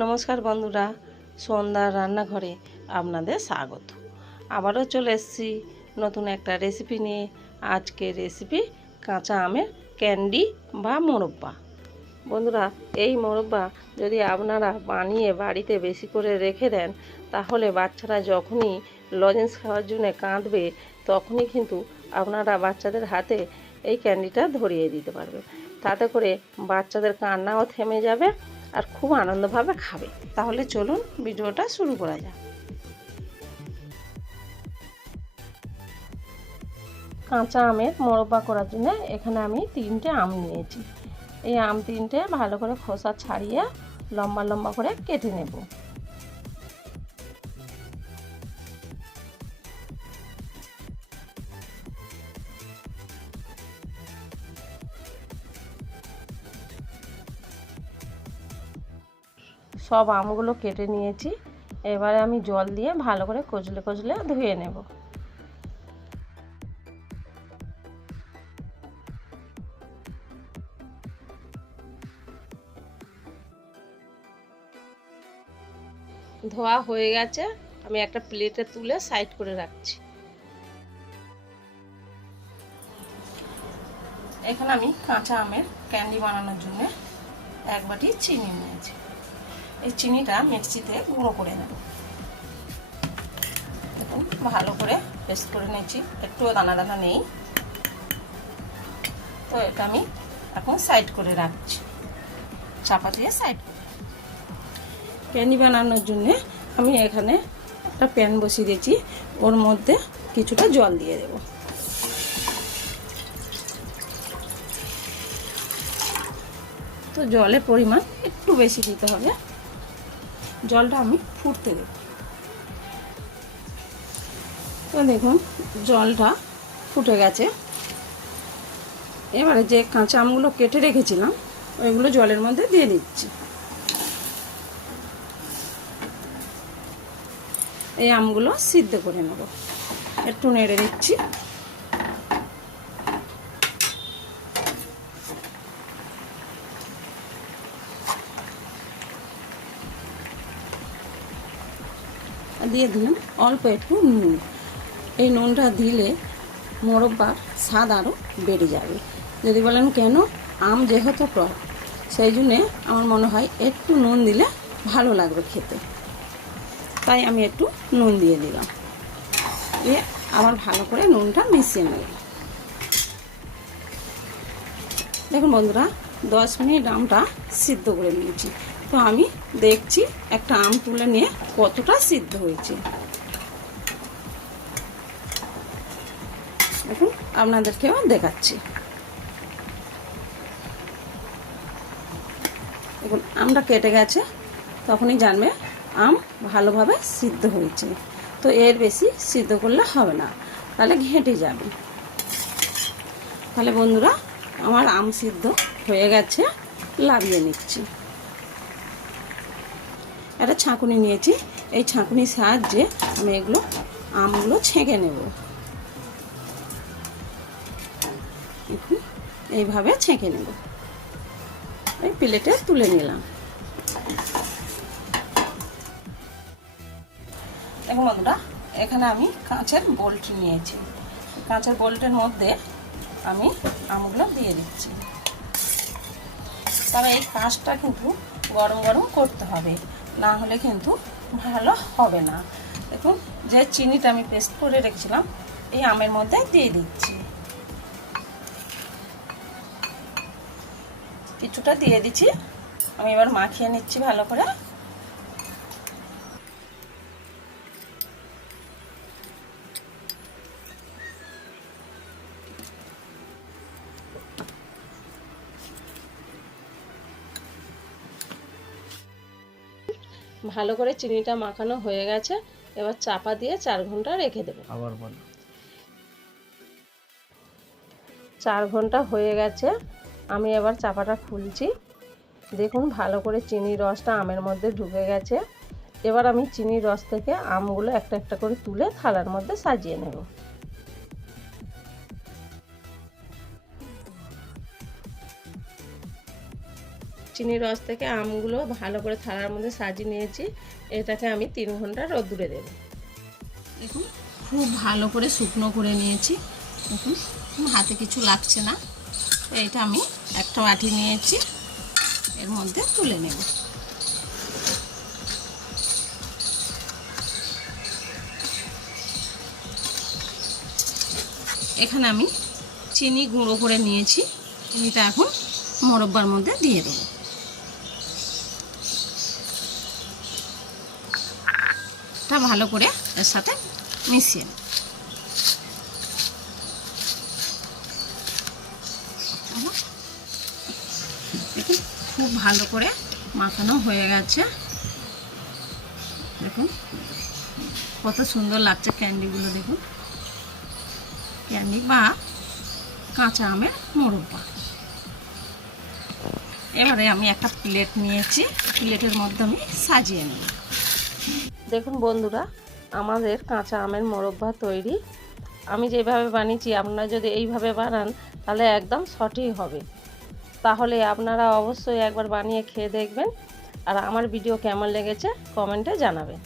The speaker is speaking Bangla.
নমস্কার বন্ধুরা, সন্ধ্যার রান্নাঘরে আপনাদের স্বাগত। আবারও চলে এসেছি নতুন একটা রেসিপি নিয়ে। আজকের রেসিপি কাঁচা আমের ক্যান্ডি বা মোরব্বা। বন্ধুরা, এই মোরব্বা যদি আপনারা বানিয়ে বাড়িতে বেশি করে রেখে দেন, তাহলে বাচ্চারা যখনই লজেন্স খাওয়ার জন্য কাঁদবে, তখনই কিন্তু আপনারা বাচ্চাদের হাতে এই ক্যান্ডিটা ধরিয়ে দিতে পারবেন। তাতে করে বাচ্চাদের কান্নাও থেমে যাবে আর খুব আনন্দভাবে খাবে। তাহলে চলুন ভিডিওটা শুরু করা যাক। কাঁচা আমের মোরব্বা করার জন্য এখানে আমি 3টে আম নিয়েছি। এই আম 3টে ভালো করে খোসা ছাড়িয়ে লম্বা লম্বা করে কেটে নেব। সব আমগুলো কেটে নিয়েছি। এবারে আমি জল দিয়ে ভালো করে কচলে কচলে ধুয়ে নেব। ধোয়া হয়ে গেছে, আমি একটা প্লেটে তুলে সাইড করে রাখছি। এখানে আমি কাঁচা আমের ক্যান্ডি বানানোর জন্য 1 বাটি চিনি নিয়েছি। এই চিনিটা মিক্সিতে গুঁড়ো করে নেব। দেখুন ভালো করে পেস্ট করে নিয়েছি, একটুও দানা দানা নেই। তো এটা আমি এখন সাইড করে রাখছি, চাপা দিয়ে সাইড করে। ক্যান্ডি বানানোর জন্য আমি এখানে একটা প্যান বসিয়ে দিয়েছি, ওর মধ্যে কিছুটা জল দিয়ে দেব। তো জলের পরিমাণ একটু বেশি দিতে হবে। জলটা আমি ফুটতে দেব। তো দেখুন জলটা ফুটে গেছে। এবারে যে কাঁচা আমগুলো কেটে রেখেছিলাম ওইগুলো জলের মধ্যে দিয়ে দিচ্ছি। এই আমগুলো সিদ্ধ করে নেব। একটু নেড়ে দিচ্ছি। দিয়ে দিলাম অল্প একটু নুন। এই নুনটা দিলে মোরব্বার স্বাদ আরও বেড়ে যাবে। যদি বলেন কেন, আম যেহেতু টক, সেই জন্যে আমার মনে হয় একটু নুন দিলে ভালো লাগবে খেতে, তাই আমি একটু নুন দিয়ে দিলাম। দিয়ে আবার ভালো করে নুনটা মিশিয়ে নেব। দেখুন বন্ধুরা, 10 মিনিট আমটা সিদ্ধ করে নিয়েছি। তো আমি দেখছি একটা আম তুলে নিয়ে কতটা সিদ্ধ হয়েছে। দেখুন আপনাদেরকেও দেখাচ্ছি। দেখুন আমটা কেটে গেছে, তখনই জানবে আম ভালোভাবে সিদ্ধ হয়েছে। তো এর বেশি সিদ্ধ করলে হবে না, তাহলে ঘেঁটে যাবে। তাহলে বন্ধুরা, আমার আম সিদ্ধ হয়ে গেছে, লাভিয়ে নিচ্ছি। একটা ছাঁকুনি নিয়েছি, এই ছাঁকুনির সাহায্যে আমি এগুলো আমগুলো ছেঁকে নেব। দেখুন এইভাবে ছেঁকে নেব। এই প্লেটে তুলে নিলাম। দেখুন বন্ধুরা, এখানে আমি কাঁচের বোল্ট নিয়েছি। কাঁচের বোল্টের মধ্যে আমি আমগুলো দিয়ে দিচ্ছি। তবে এই কাঁচটা কিন্তু গরম গরম করতে হবে, না হলে কিন্তু ভালো হবে না। দেখুন যে চিনিটা আমি পেস্ট করে রেখেছিলাম এই আমের মধ্যে দিয়ে দিচ্ছি। কিছুটা দিয়ে দিচ্ছি, আমি এবার মাখিয়ে নিচ্ছি ভালো করে। ভালো করে চিনিটা মাখানো হয়ে গেছে, এবার চাপা দিয়ে 4 ঘন্টা রেখে দেবো। আবার বলো। 4 ঘন্টা হয়ে গেছে, আমি এবার চাপাটা খুলছি। দেখুন ভালো করে চিনির রসটা আমের মধ্যে ঢুকে গেছে। এবার আমি চিনির রস থেকে আমগুলো একটা একটা করে তুলে থালার মধ্যে সাজিয়ে নেব। চিনির রস থেকে আমগুলো ভালো করে থালার মধ্যে সাজিয়ে নিয়েছি। এটাকে আমি 3 ঘন্টা রোদ্দুরে দেব। দেখুন খুব ভালো করে শুকনো করে নিয়েছি। দেখুন হাতে কিছু লাগছে না। এটা আমি একটা বাটি নিয়েছি, এর মধ্যে তুলে নেব। এখানে আমি চিনি গুঁড়ো করে নিয়েছি, চিনিটা এখন মোরব্বার মধ্যে দিয়ে দেবো। এটা ভালো করে এর সাথে মিশিয়ে নেব। দেখুন খুব ভালো করে মাখানো হয়ে গেছে। দেখুন কত সুন্দর লাগছে ক্যান্ডিগুলো। দেখুন ক্যান্ডি বা কাঁচা আমের মোরব্বা। এবারে আমি একটা প্লেট নিয়েছি, প্লেটের মধ্যে আমি সাজিয়ে নেব। দেখুন বন্ধুরা, আমাদের কাঁচা আমের মোরব্বা তৈরি। আমি যেভাবে বানিয়েছি আপনারা যদি এইভাবে বানান তাহলে একদম সঠিক হবে। তাহলে আপনারা অবশ্যই একবার বানিয়ে খেয়ে দেখবেন, আর আমার ভিডিও কেমন লেগেছে কমেন্টে জানাবেন।